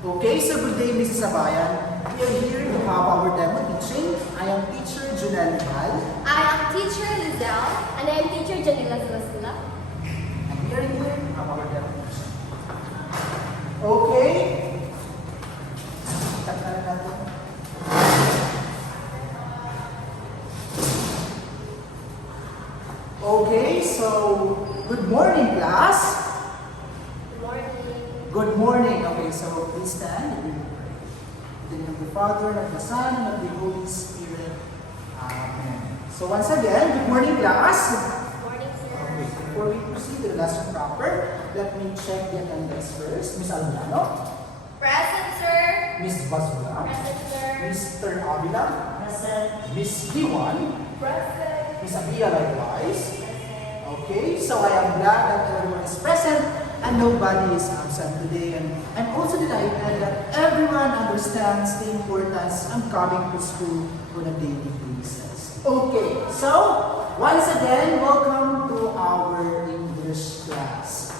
Okay, so good day, Mrs. Sabayan. We are here to have our demo teaching. I am teacher Junel Val. I am teacher Lizelle, and I am teacher Janila Sulasula. And we are here to have our demo teaching. Okay. Tagtalan natin. Okay, so good morning, class. Good morning. Good morning. Okay, so please stand and we will pray. In the name of the Father, and of the Son, and of the Holy Spirit. Amen. So once again, good morning, class. Good morning, sir. Okay, before we proceed to the lesson proper, let me check the attendance first. Miss Almano, Present, sir. Miss Basula, Present, sir. Mr. Avila, Present. Miss Diwan, Present. Miss Abia likewise. Okay, so I am glad that everyone is present and nobody is absent today. And I'm also delighted that everyone understands the importance of coming to school on a daily basis. Okay, so once again, welcome to our English class.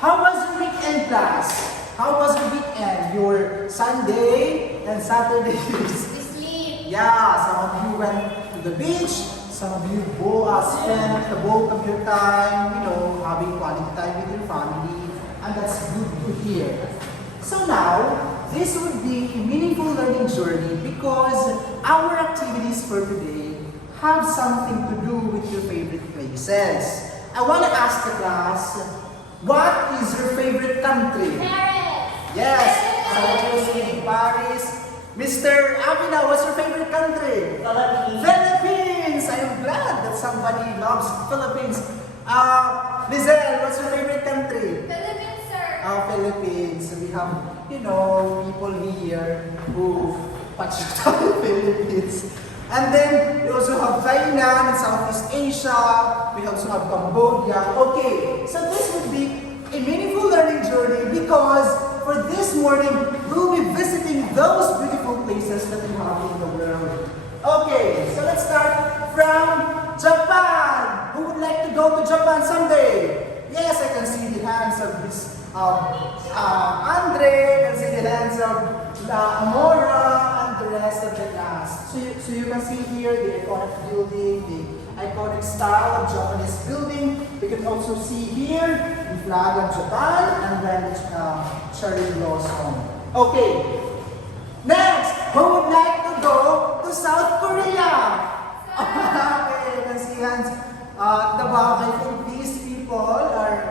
How was your weekend, class? How was your weekend? Your Sunday and Saturdays? We sleep. Yeah, some of you went to the beach. Some of you spent the bulk of your time, having quality time with your family, and that's good to hear. So now, this would be a meaningful learning journey because our activities for today have something to do with your favorite places. I want to ask the class, what is your favorite country? Paris. Yes, some of you say Paris. Mr. Avila, what's your favorite country? Philippines! I am glad that somebody loves Philippines. Lizelle, what's your favorite country? Philippines, sir. Philippines. We have, people here who watch the Philippines. And then we also have Thailand, Southeast Asia. We also have Cambodia. Okay, so this would be a meaningful learning journey because for this morning, we'll be visiting those beautiful places that we have in the world. Okay, so let's start from Japan. Who would like to go to Japan someday? Yes, I can see the hands of Miss Andre, I can see the hands of Amora, and the rest of the class. So you can see here the iconic building, the iconic style of Japanese building. We can also see here the flag of Japan and then cherry blossom. Okay, next, who would like to go to South Korea? Okay, you can see hands at the back. I think these people are,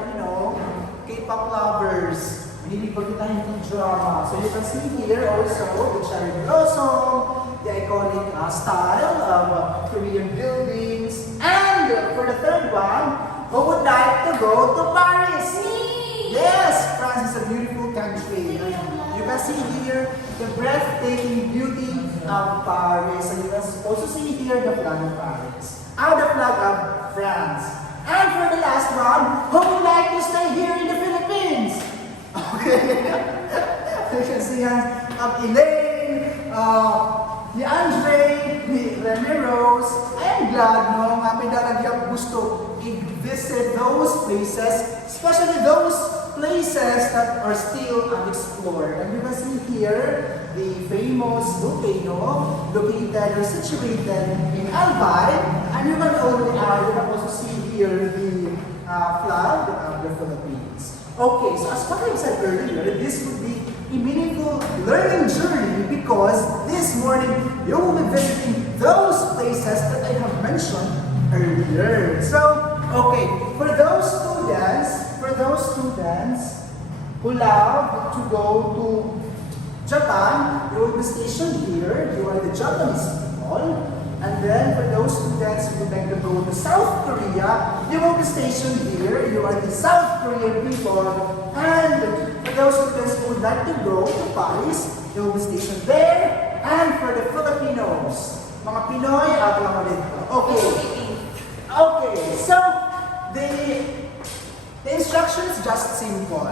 K-pop lovers. Hindi pa kita yung drama. So you can see here also the cherry blossom, the iconic style of Korean buildings. And for the third one, who would like to go to Paris? Me. Yes, France is a beautiful country. You can see here the breathtaking beauty of Paris. And you can also see here the flag of Paris. And the flag of France. And for the last one, who would like to stay here in the Philippines? Okay. You can see Elaine, the Andre, the Rene Rose. I am glad nga may dalagyang gusto i-visit those places, especially those places that are still unexplored. And you can see here the famous volcano located or situated in Albay. And you can also see here the flag of the Philippines. Okay, so as what I said earlier, this would be a meaningful learning journey because this morning you will be visiting those places that I have mentioned earlier. So, okay, for those students who love to go to Japan, you will be stationed here. You are the Japanese people. And then for those students who would like to go to South Korea, you will be stationed here. You are the South Korean people. And for those students who would like to go to Paris, you will be stationed there. And for the Filipinos, mga Pinoy, lang ulit. Okay. Okay, so the instruction is just simple.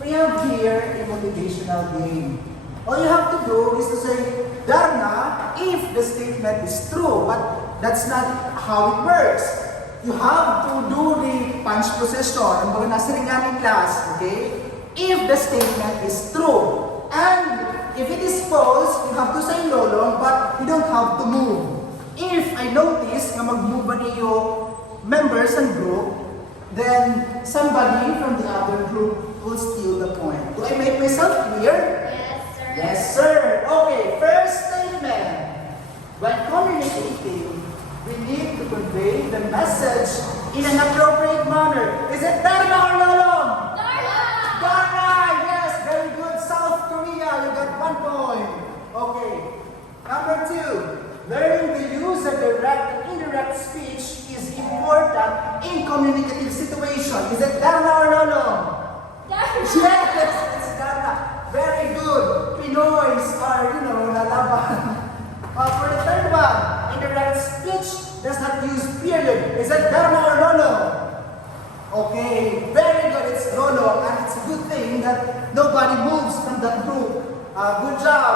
We have here a motivational game. All you have to do is to say, Darna, if the statement is true, but that's not how it works. You have to do the punch position. Ang mga nasa rin namin class, okay? If if the statement is true. And if it is false, you have to say lolong, but you don't have to move. If I notice na mag-move ba niyo members and group, then somebody from the other group will steal the point. Do I make myself clear? Yes, sir. Yes, sir. Okay, first statement. When communicating, we need to convey the message in an appropriate manner. Is it Darna or Lolong? Darna! Darna! Yes, very good. South Korea, you got 1 point. Okay. Number 2, learning the use of direct and indirect speech is important in communicative situation. Is it Darna or Lolong? Darna! Yes, it's Darna. Very good. Pinoys are, lalaban. For the third one, indirect speech does not use period. Is it Darna or Lolo? Okay, very good. It's Lolo, and it's a good thing that nobody moves from that group. Good job,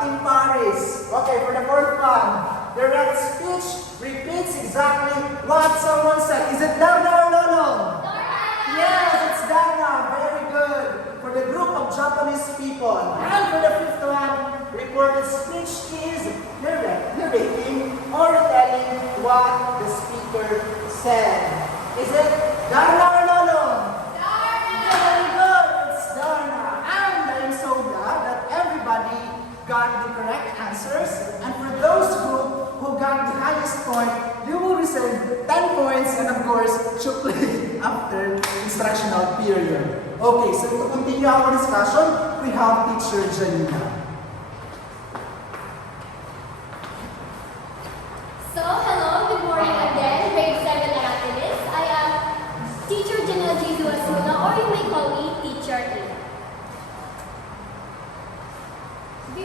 Team Paris. Okay, for the fourth one, direct speech repeats exactly what someone said. Is it Darna or Lolo? Darna! Yes, it's Darna. Very good. For the group of Japanese people. And for the fifth one, reported speech is narrating or telling what the speaker said. Is it Darna or Lolo? Darna! Very good. It's Darna. And I am so glad that everybody got the correct answers. And for those who got the highest point, you will receive 10 points and of course, chocolate after instructional period. Okay, so to continue our discussion, we have teacher Janina. So, hello, good morning again, grade 7 Aratilis. I am teacher Janelle G. Duasuna, or you may call me Teacher A.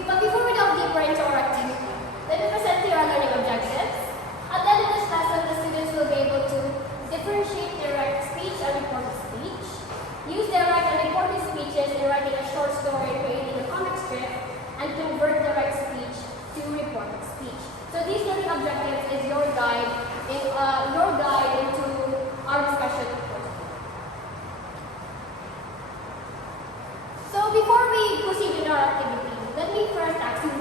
But before we delve deeper into our activity, let me present to you our learning objectives. At the end of this lesson, the students will be able to differentiate direct speech and reported speech, use direct and reported speeches in writing a short story, creating a comic strip, and convert direct speech to reported speech. So these learning objectives is your guide into our discussion for today. So before we proceed with our activity, let me first ask you,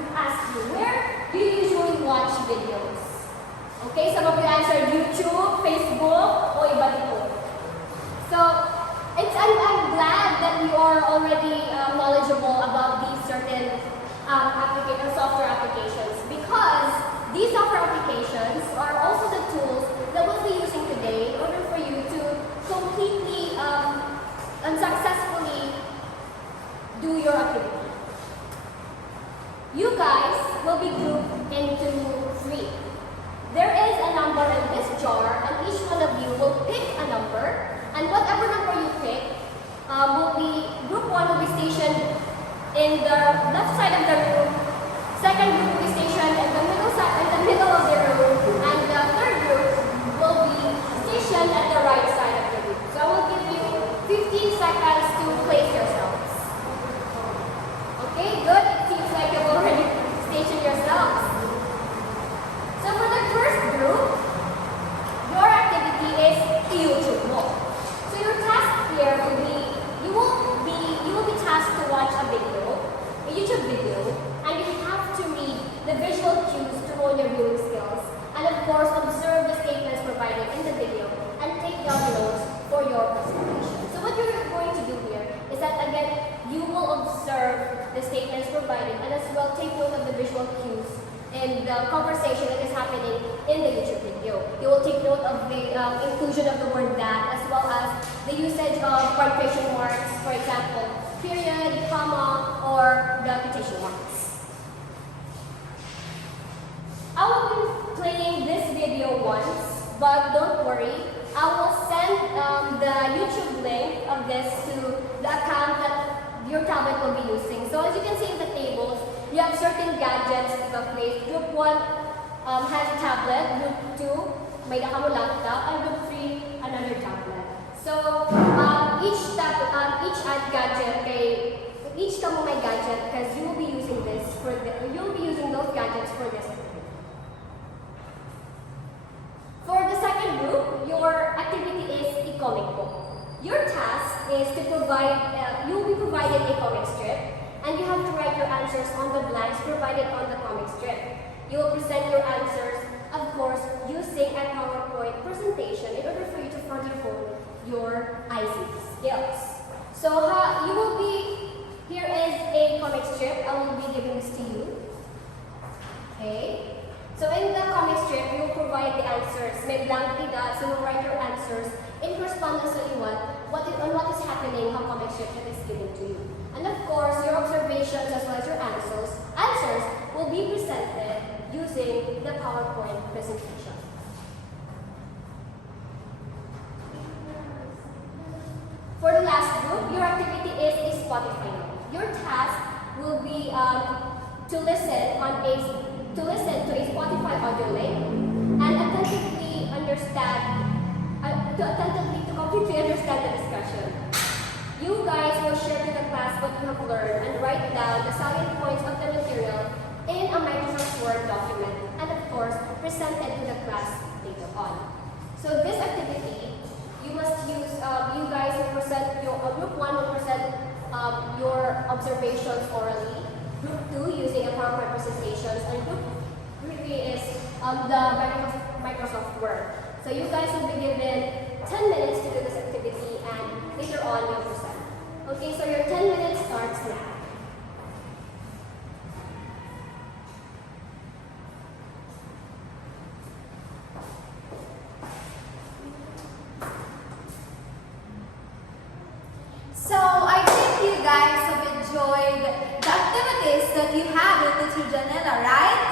where do you usually watch videos? Okay, some of you answered YouTube, Facebook, o iba dito. So, I'm glad that you are already knowledgeable about these certain software applications, because these software applications are also the tools that we'll be using today in order for you to completely and successfully do your activity. You guys will be grouped into 3. There is a number in this jar, and each one of you will pick a number, and whatever number you pick, group 1 will be stationed in the left side of the room, second group will be stationed in the middle of the room, and the third group will be stationed at the right side of the room. So I will give you 15 seconds to place yourselves. Okay, good. It seems like you've already stationed yourselves. So for the first group, your activity is YouTube mo. So your task here will be, you will be tasked to watch a YouTube video, and you have to read the visual cues to hone your viewing skills, and of course observe the statements provided in the video and take down notes for your presentation. So what you're going to do here is that again, you will observe the statements provided and as well take note of the visual cues in the conversation that is happening in the YouTube video. You will take note of the inclusion of the word that, as well as the usage of punctuation marks, for example, period, comma, or the quotation marks. I will be playing this video once, but don't worry. I will send the YouTube link of this to the account that your tablet will be using. So as you can see in the tables, you have certain gadgets that are placed. Group 1 has a tablet, Group 2 may naka mo laptop, and Group 3 another tablet. So each kamo may gadget because you will be using those gadgets for this activity. For the second group, your activity is e-comic book. Your task is to provide, you will be provided have to write your answers on the blanks provided on the comic strip. You will present your answers, of course, using a PowerPoint presentation in order for you to further hone your ICT skills. So you will be, here is a comic strip. I will be giving this to you. Okay? So in the comic strip, you will provide the answers. May blankly that, so you will write your answers in correspondence to what is happening, how comic strip that is given to you. And of course, your observations as well as your answers will be presented using the PowerPoint presentation. For the last group, your activity is a Spotify note. Your task will be to listen to a Spotify audio link and to completely understand the discussion. You guys will share to the class what you have learned and write down the salient points of the material in a Microsoft Word document and of course present it to the class later on. So this activity, you must use, you guys will present, group 1 will present your observations orally, group 2 using a PowerPoint presentations, and group 3 is the Microsoft Word. So you guys will be given 10 minutes to do this activity and later on you'll present. Okay, so your 10 minutes starts now. So I think you guys have enjoyed the activities that you have with Teacher Janela, right?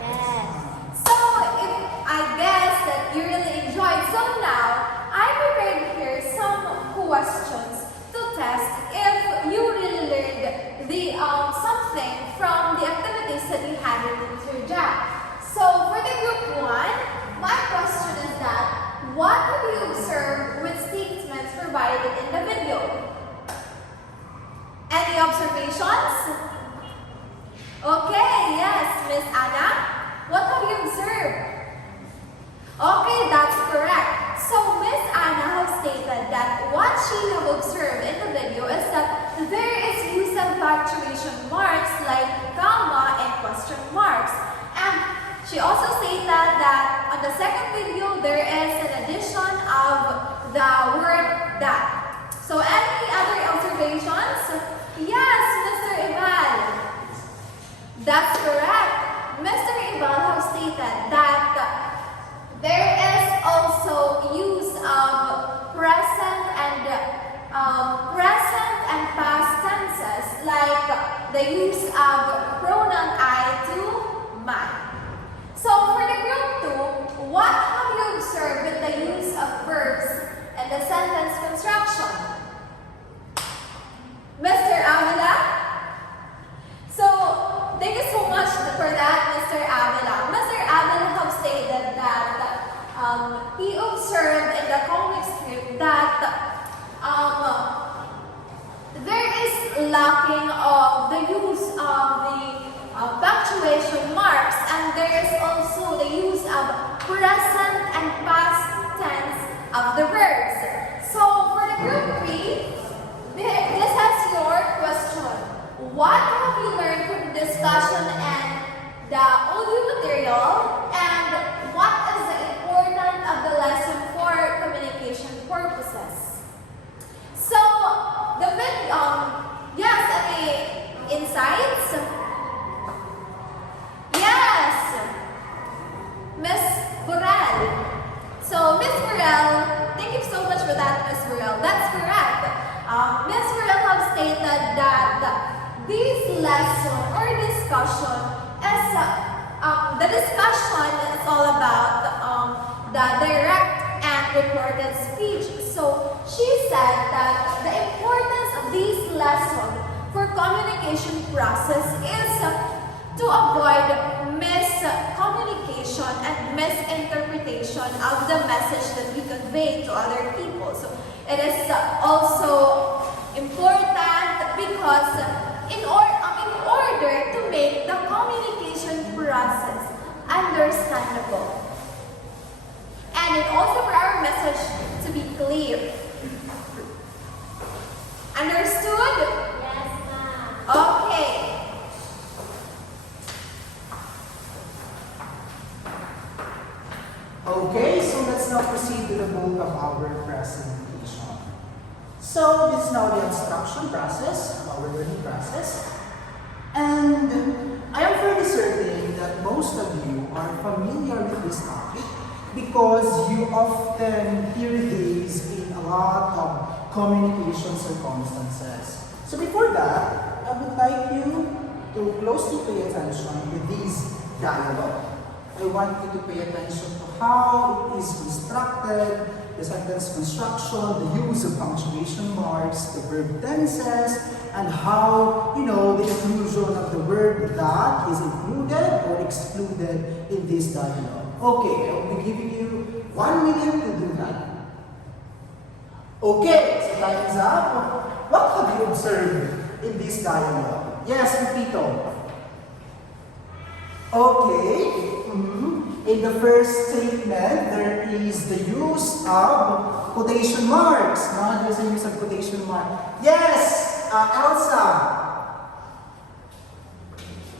Yes. So I guess that you really enjoyed. So now I prepared here some questions to test if you really learned the something from the activities that you had with Teacher Jack. So for the group 1, my question is that what have you observed with statements provided in the video? Any observations? Okay, yes, Miss Anna. What have you observed? Okay, that's correct. So Miss Anna has stated that what she have observed in the video is that there is use of punctuation marks like comma and question marks. And she also stated that on the second video there is an addition of the word that. So any other observations? Yes, Mr. Ivan. That's correct. Mr. Ivan has stated that there is also use of present and past tenses, like the use of pronoun I to mine. So for the group 2, what have you observed with the use of verbs and the sentence construction? Mr. Avila? So, thank you so much for that, Mr. Avila. Mr. Avila have stated that he observed in the comic strip that there is lacking of the use of the punctuation marks, and there is also the use of present and past tense of the verbs. So, for the group 3, this has your question. What have you learned from the discussion and the audio material, and what is the importance of the lesson for communication purposes? So, yes, any insights? Yes, Miss Burrell. So, Miss Burrell, thank you so much for that, Miss Burrell. That's correct. Ms. Burrell have stated that this lesson or discussion is the discussion is all about the direct and recorded speech. So she said that the importance of this lesson for communication process is to avoid miscommunication and misinterpretation of the message that we convey to other people. So it is also important because in order to make the communication process understandable, and it also for our message to be clear. Understood? Yes, ma'am. Okay. instruction process, our learning process. And I am fairly certain that most of you are familiar with this topic because you often hear these in a lot of communication circumstances. So before that, I would like you to closely pay attention to this dialogue. I want you to pay attention to how it is constructed, the sentence construction, the use of punctuation marks, the verb tenses, and how, the inclusion of the word that is included or excluded in this dialogue. Okay, I will be giving you 1 minute to do that. Okay, so time is up. What have you observed in this dialogue? Yes, Pepito. Okay. In the first statement, there is the use of quotation marks. No, there's a use of quotation mark. Yes, Elsa.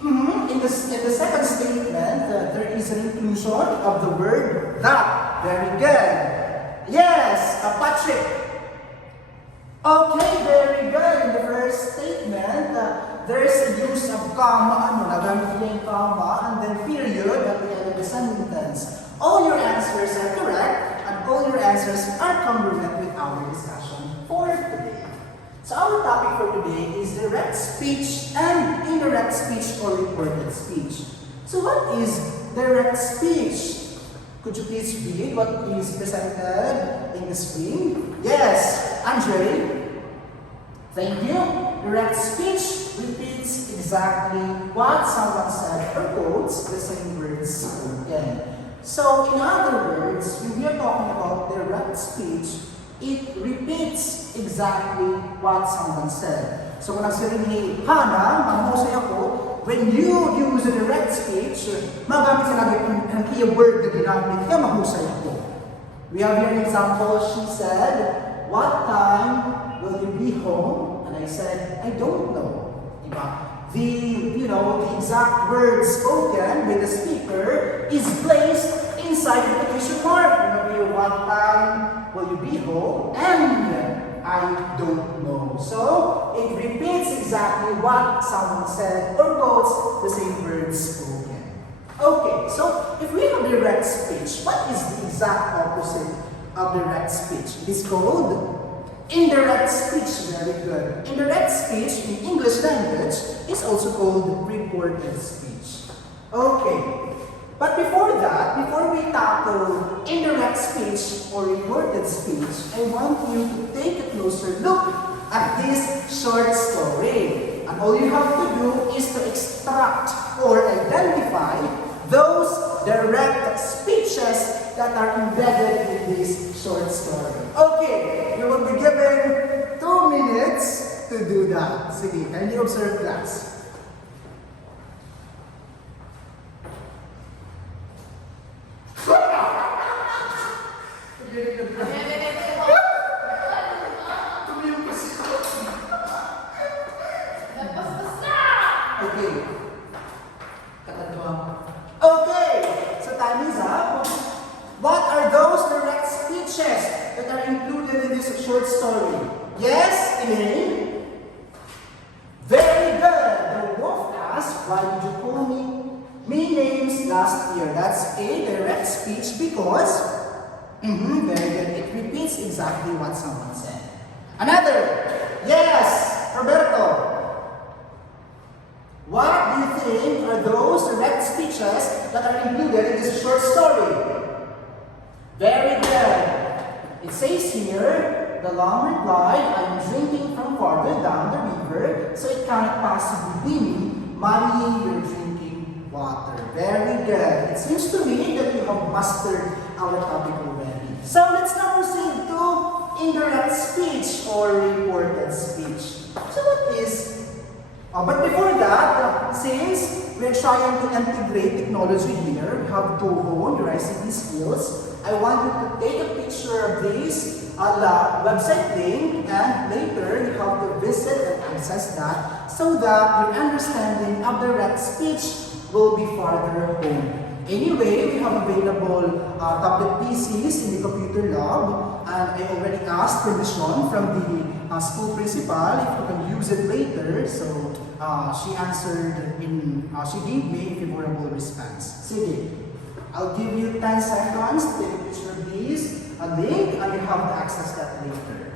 In the second statement, there is an inclusion of the word that. Very good. Yes, Patrick. Okay, very good. In the first statement, there is a use of comma, nagamit niya yung comma, and then period at the end of the sentence. All your answers are correct, and all your answers are congruent with our discussion for today. So our topic for today is direct speech and indirect speech or reported speech. So what is direct speech? Could you please read what is presented in the screen? Yes, Andre. Thank you. Direct speech repeats exactly what someone said or quotes the same words spoken. So, in other words, when we are talking about direct speech, it repeats exactly what someone said. So, kung nagsabi ni Hannah, mahusay ako, when you use a direct speech, magamit sa lagi ang keyword na ginamit, kaya mahusay ako. We have here an example. She said, "What time will you be home?" And I said, "I don't know." Diba? The exact words spoken by the speaker is placed inside the quotation mark. What time will you be home? And I don't know. So, it repeats exactly what someone said or quotes the same words spoken. Okay, so if we have direct speech, what is the exact opposite of direct speech? It is called indirect speech. Very good. Indirect speech in English language is also called reported speech. Okay. But before that, before we tackle indirect speech or reported speech, I want you to take a closer look at this short story. And all you have to do is to extract or identify those direct speeches that are embedded in this short story. Okay, you will be given 2 minutes to do that. Sige, kindly observe class. Okay. Okay, so time is up. What are those direct speeches that are included in this short story? Yes, Elaine? Very good. The wolf asked, "Why did you call me names last year?" That's a direct speech because, very good. It repeats exactly what someone said. Another, yes, Roberto. What do you think are those direct speeches that are included in this short story? Very good. It says here, the lamb replied, "I'm drinking from farther down the river, so it cannot possibly be me muddying your drinking water." Very good. It seems to me that you have mastered our topic already. So let's now proceed to indirect speech or reported speech. So what is but before that, since we're trying to integrate technology here, we have to hone your ICT skills. I want you to take a picture of this website link, and later you have to visit and access that so that your understanding of direct speech will be farther home. Anyway, we have available tablet PCs in the computer lab, and I already asked permission from the school principal if you can use it later. So she answered she gave me a favorable response. Sige, I'll give you 10 seconds to take a picture of these, a link, and you have to access that later.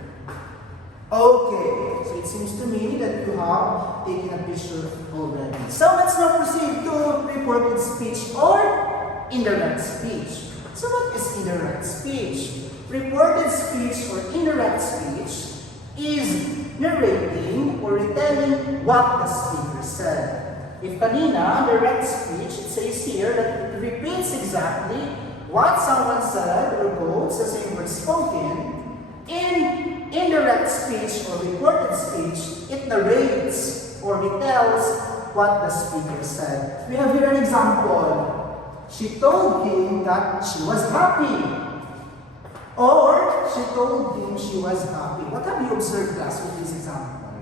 Okay, so it seems to me that you have taken a picture already. So let's now proceed to reported speech or indirect speech. So what is indirect speech? Reported speech or indirect speech is narrating or retelling what the speaker said. If kanina, direct speech, it says here that it repeats exactly what someone said or quotes the same word spoken. In indirect speech or reported speech, it narrates or retells what the speaker said. We have here an example. She told him that she was happy. Or she told him she was happy. What have you observed, class, with this example?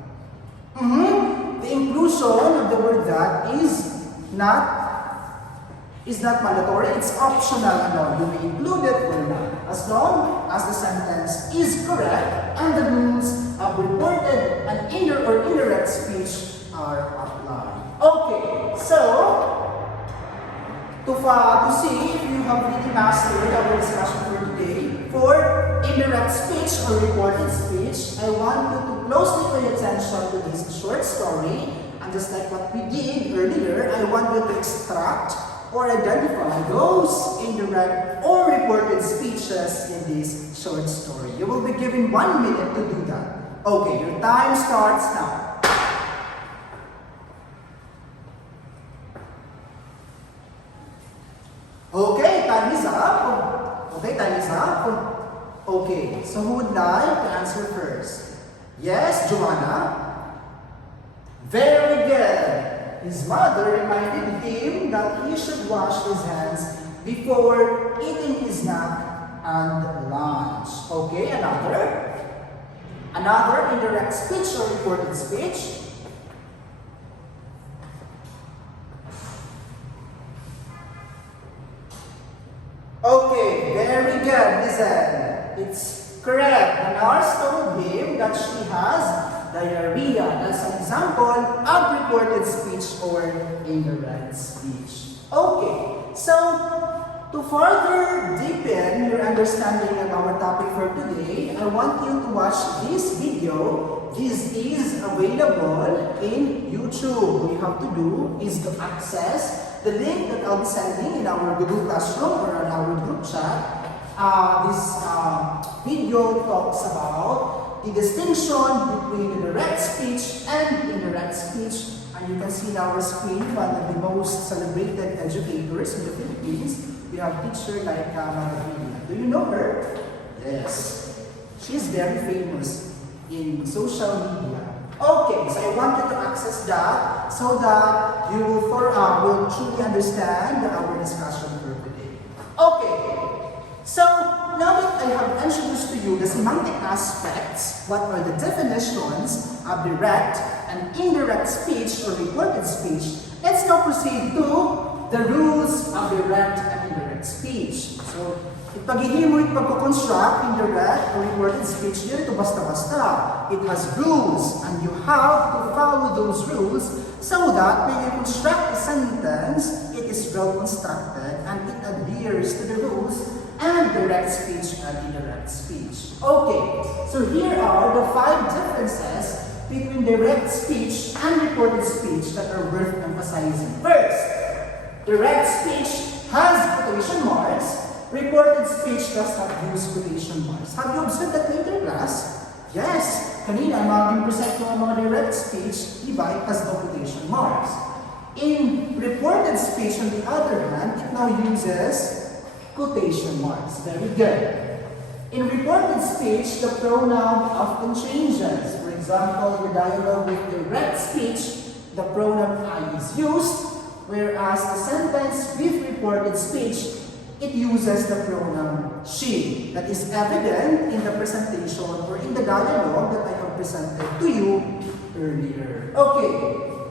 The inclusion of the word that is not mandatory, it's optional. You may include it or not, as long as the sentence is correct and the rules of reported and indirect speech are applied. Okay, so to see if you have really mastered our discussion for today, for indirect speech or reported speech, I want you to closely pay attention to this short story. And just like what we did earlier, I want you to extract or identify those indirect or reported speeches in this short story. You will be given 1 minute to do that. Okay, your time starts now. Okay, time is up. Okay, so who would like to answer first? Yes, Joanna? Very good. His mother reminded him that he should wash his hands before eating his snack and lunch. Okay, another? Another indirect speech or reported speech? Okay, very good. Listen, it's correct. The nurse told him that she has diarrhea. That's an example of reported speech or indirect speech. Okay, so to further deepen your understanding of our topic for today, I want you to watch this video. This is available in YouTube. What you have to do is to access the link that I'll be sending in our Google Classroom or on our group chat. This video talks about the distinction between direct speech and indirect speech. And you can see in our screen one of the most celebrated educators in the Philippines. We have teacher like Madhavina. Do you know her? Yes. She is very famous in social media. Okay, so I want you to access that so that you will truly understand our discussion for today. Okay, so now that I have introduced to you the semantic aspects, what are the definitions of direct and indirect speech or reported speech, let's now proceed to the rules of direct and indirect speech. So, pag-ihimo at pagko-construct indirect or reported speech, yun ito basta-basta. It has rules and you have to follow those rules so that when you construct a sentence, it is well constructed and it adheres to the rules and direct speech and indirect speech. Okay, so here are the 5 differences between direct speech and reported speech that are worth emphasizing. First, direct speech has quotation marks. Reported speech does not use quotation marks. Have you observed that later, class? Yes. Kanina, mag-present ng mga direct speech, diba, it has no quotation marks. In reported speech, on the other hand, it now uses quotation marks. Very good. In reported speech, the pronoun often changes. For example, in the dialogue with direct speech, the pronoun I is used, whereas the sentence with reported speech, it uses the pronoun she. That is evident in the presentation or in the dialogue that I have presented to you earlier. Okay,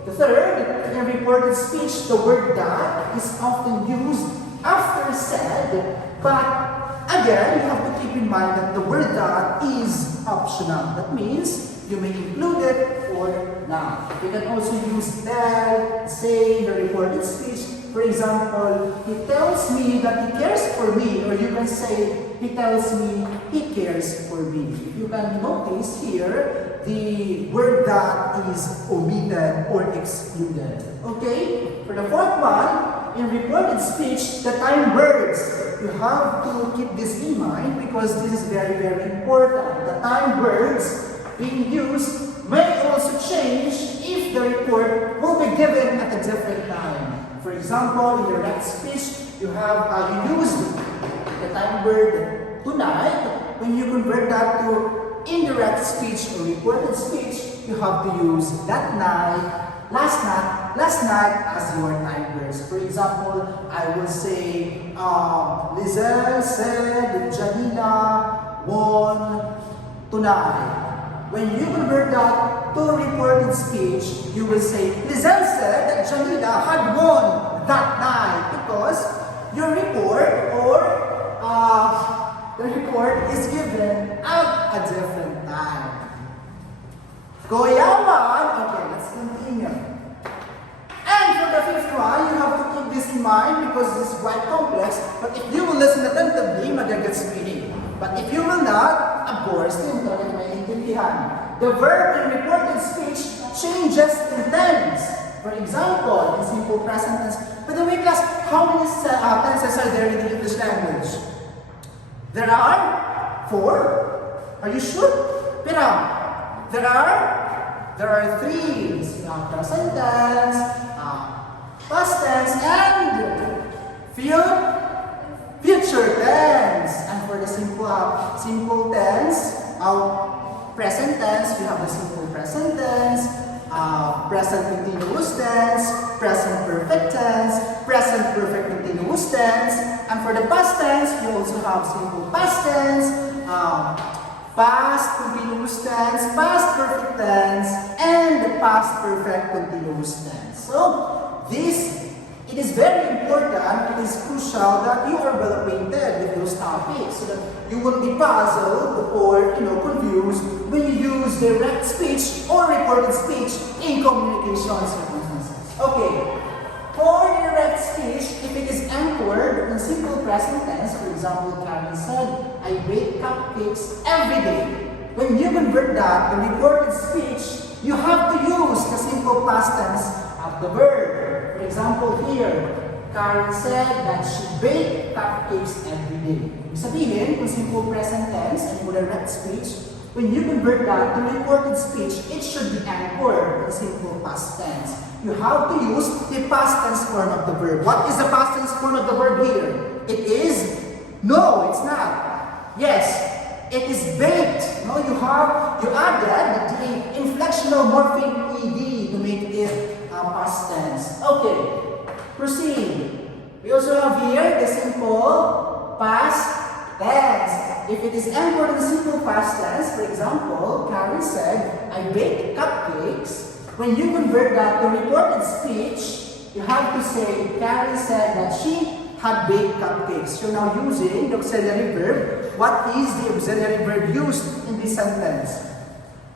the third, in reported speech, the word that is often used after said, but again, you have to keep in mind that the word that is optional. That means you may include it or not. You can also use tell, say, the reported speech. For example, he tells me that he cares for me, or you can say, he tells me he cares for me. You can notice here the word that is omitted or excluded. Okay? For the fourth one, in reported speech, the time words. You have to keep this in mind because this is very, very important. The time words being used may also change if the report will be given at a different time. For example, in direct speech, you use the time word tonight. When you convert that to indirect speech or reported speech, you have to use that night, last night as your time words. For example, I will say, Lizelle said Janina won tonight. When you convert that to reported speech, you will say, Lizelle said that Janina had won that night because your report or the report is given at a different time. Goyawan. Okay, let's continue. And for the fifth one, you have to keep this in mind because this is quite complex. But if you will listen attentively, magagets meaning. But if you will not, of course, hindi mo talaga maintindihan. The verb in reported speech changes in tense. For example, in simple present tense. By the way, class, how many tenses are there in the English language? There are 4. Are you sure? Pero, there are 3. Present tense, past tense, and future tense. And for the simple tense, present tense, we have the simple present tense, present continuous tense, present perfect tense, present perfect continuous tense. And for the past tense, we also have simple past tense, past continuous tense, past perfect tense, and the past perfect continuous tense. So, it is very important, it is crucial that you are well acquainted with those topics so that you won't be puzzled or confused when you use direct speech or reported speech in communication circumstances. Okay, for direct speech, if it is anchored in simple present tense, for example, Karen said, I bake cupcakes every day. When you convert that to reported speech, you have to use the simple past tense of the verb. For example, here, Karen said that she baked cupcakes every day. Ibig sabihin, kung simple present tense and direct speech, when you convert that to reported speech, it should be anchored in simple past tense. You have to use the past tense form of the verb. What is the past tense form of the verb here? It is? No, it's not. Yes, it is baked. No, you added the inflectional morpheme ed to make it past tense. Okay, proceed. We also have here the simple past tense. If it is anchored in simple past tense, for example, Karen said, I baked cupcakes. When you convert that to reported speech, you have to say, Karen said that she had baked cupcakes. You're now using the auxiliary verb. What is the auxiliary verb used in this sentence?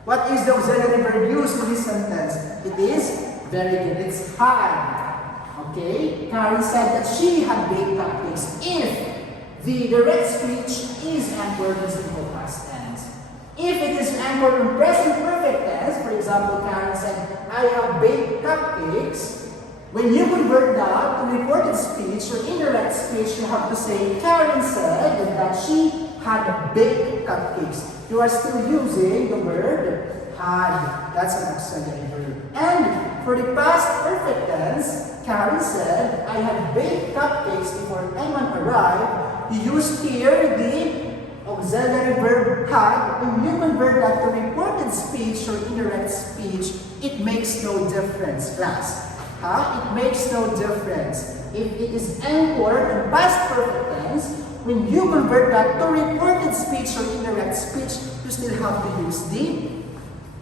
What is the auxiliary verb used in this sentence? It is very good. It's had. Okay? Karen said that she had baked cupcakes. If the direct speech is anchored in simple past tense. If it is anchored in present perfect tense, for example, Karen said, I have baked cupcakes. When you convert that to reported speech or indirect speech, you have to say, Karen said that she had baked cupcakes. You are still using the word had. That's an auxiliary verb. And for the past perfect tense, Karen said, I had baked cupcakes before Ayman arrived. You use here the auxiliary verb had. When you convert that to reported speech or indirect speech, it makes no difference, class. It makes no difference. If it is anchored in past perfect tense, when you convert that to reported speech or indirect speech, you still have to use the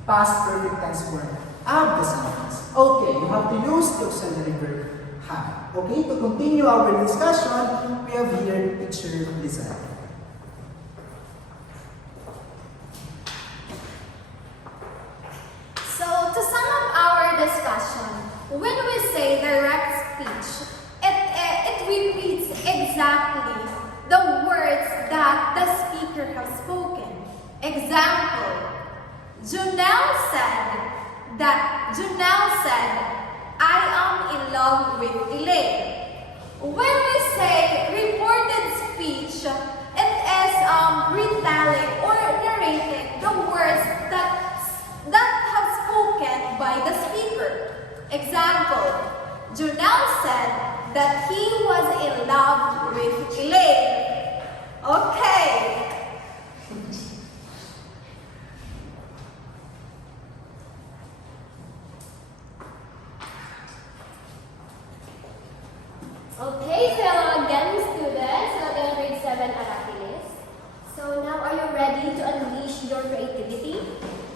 past perfect tense form of the sentence. Okay, you have to use the auxiliary verb have. Okay, to continue our discussion, we have here teacher Lizelle. discussion. When we say direct speech, it repeats exactly the words that the speaker has spoken. Example, Junel said, I am in love with Elaine. When we say reported speech, it is retelling or narrating the words that have spoken by the speaker. Example, Junel said that he was in love with Elaine. Okay. Okay, so hello again, students. Hello again, grade 7 Arakilis. So now are you ready to unleash your creativity?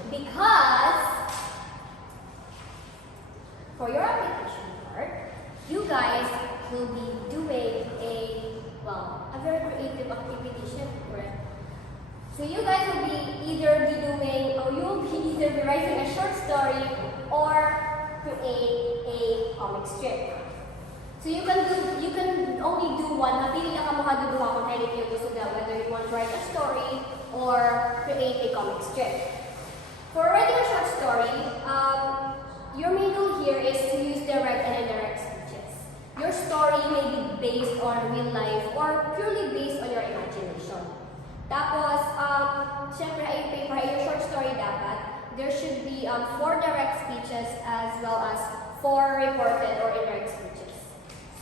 Because for your application part, you guys will be doing a very creative activity, syempre. So you guys will be either be writing a short story or create a comic strip. So you can only do one. Napili lang ka makaduduha kung ano yung gusto na, whether you want to write a story or create a comic strip. For writing a short story, your main goal here is to use direct and indirect speeches. Your story may be based on real life or purely based on your imagination. Tapos, syempre, your short story dapat, there should be 4 direct speeches as well as 4 reported or indirect speeches.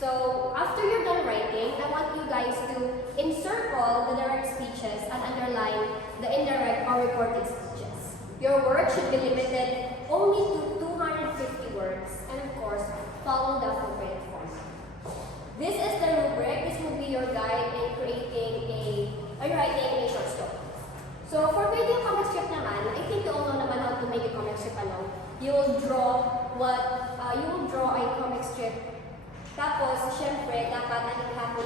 So, after you're done writing, I want you guys to encircle the direct speeches and underline the indirect or reported speeches. Your work should be limited only to 250 words and of course, follow the appropriate format. This is the rubric. This will be your guide in writing a short story. So, for creating a comic strip naman, I think you all know naman how to make a comic strip alone. You will draw a comic strip. Tapos, syempre, dapat ang hapon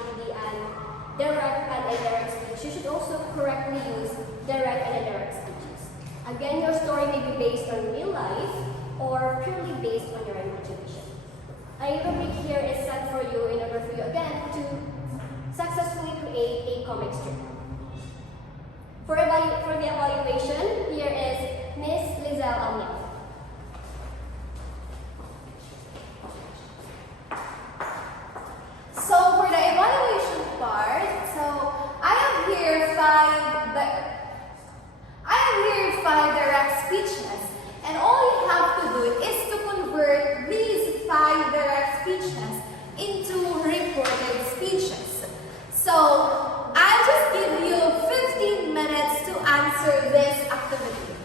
direct and indirect speech. You should also correctly use direct and indirect speeches. Again, your story may be based on real life or purely based on your imagination. A rubric here is set for you in order for you, again, to successfully create a comic strip. For the evaluation, here is Miss Lizelle Alnier. So for the evaluation part, I have here 5 direct speeches, and all you have to do is to convert these 5 direct speeches into reported speeches. So I'll just give you 15 minutes to answer this activity.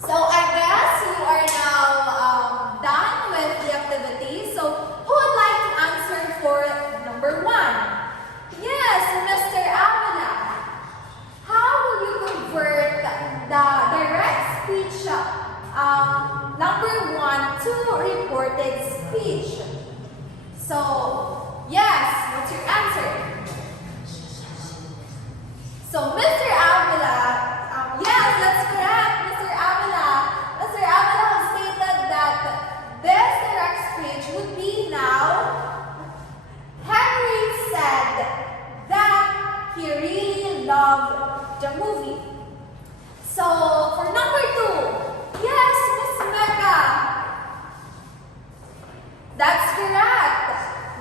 So I guess you are now done with the activity. So who would like to answer for number 1? Yes, Mr. Avila. How will you convert the direct speech number 1 to reported speech? So yes, what's your answer? So Mr. Avila, yes, that's correct. Mr. Avila has stated that this direct speech would be now, Henry said that he really loved the movie. So for number 2, yes, Miss Mecca. That's correct.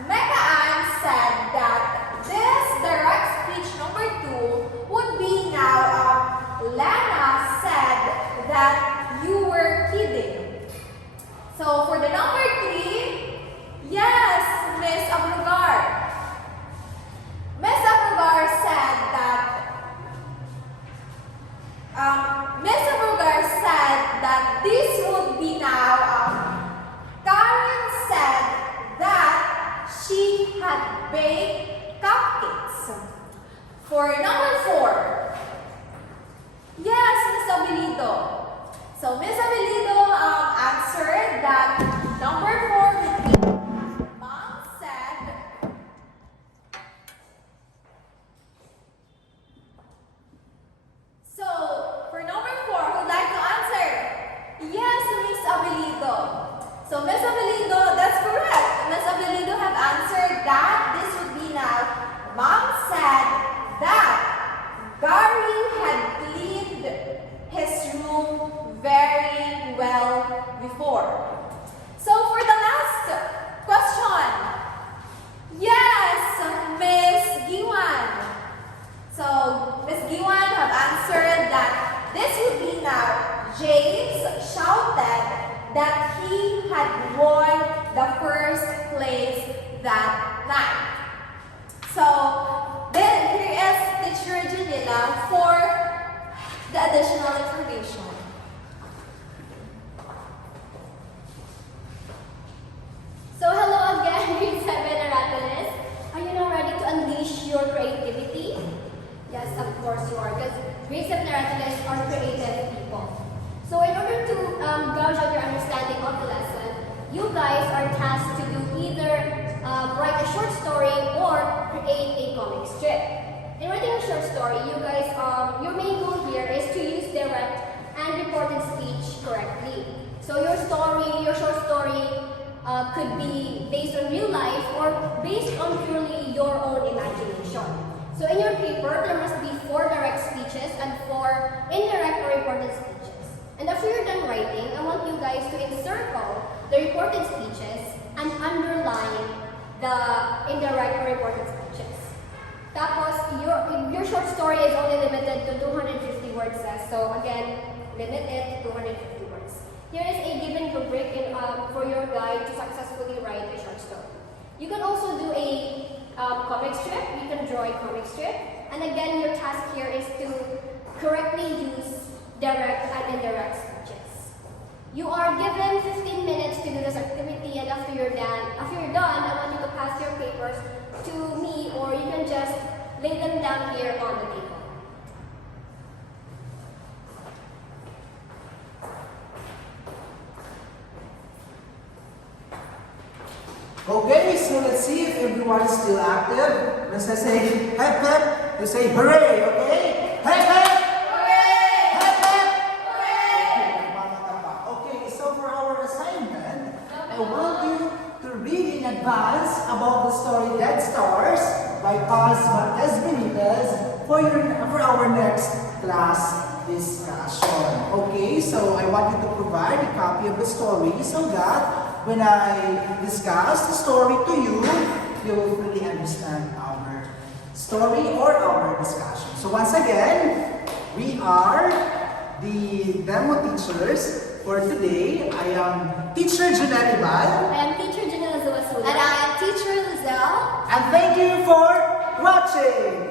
Mecca Ann said that this direct speech number 2 would be now, Lana said that you were kidding. So for the number 3, yes, Miss Abrugar. Miss Abrugar said that this would be now, Karen said that she had baked cupcakes. For number 4, yes, Miss Abilido. So Miss Abilido answered that number 4 would be, Mom said the additional information. So hello again, grade 7 Aratones. Are you now ready to unleash your creativity? Yes, of course you are, because grade 7 Aratones are creative people. So in order to gauge out your understanding of the lesson, you guys are tasked to do either write a short story or create a comic strip. In writing a short story, you guys, your main goal here is to use direct and reported speech correctly. So your short story could be based on real life or based on purely your own imagination. So in your paper, there must be 4 direct speeches and 4 indirect or reported speeches. And after you're done writing, I want you guys to encircle the reported speeches and underline the indirect or reported speeches. Tapos, your short story is only limited to 250 words. So again, limit it to 250 words. Here is a given rubric for your guide to successfully write a short story. You can also do a comic strip. You can draw a comic strip. And again, your task here is to correctly use direct and indirect speeches. You are given 15 minutes to do this activity, and after you're done, I want you to pass your papers to me, or you can just lay them down here on the table. Okay, so let's see if everyone is still active. Let's say hep hep. You say hooray, okay? Hep hep! Hooray! Hep hep! Hooray! Okay, so for our assignment, I want you to read in advance about the story Dead Stars by Paz Marquez Benitez for our next class discussion. Okay, so I want you to provide a copy of the story so that when I discuss the story to you, you will really understand our story or our discussion. So once again, we are the demo teachers for today. I am Teacher Junel Ibal. I am teacher Janela Zawasula. And I am teacher Lizelle. And thank you for watching!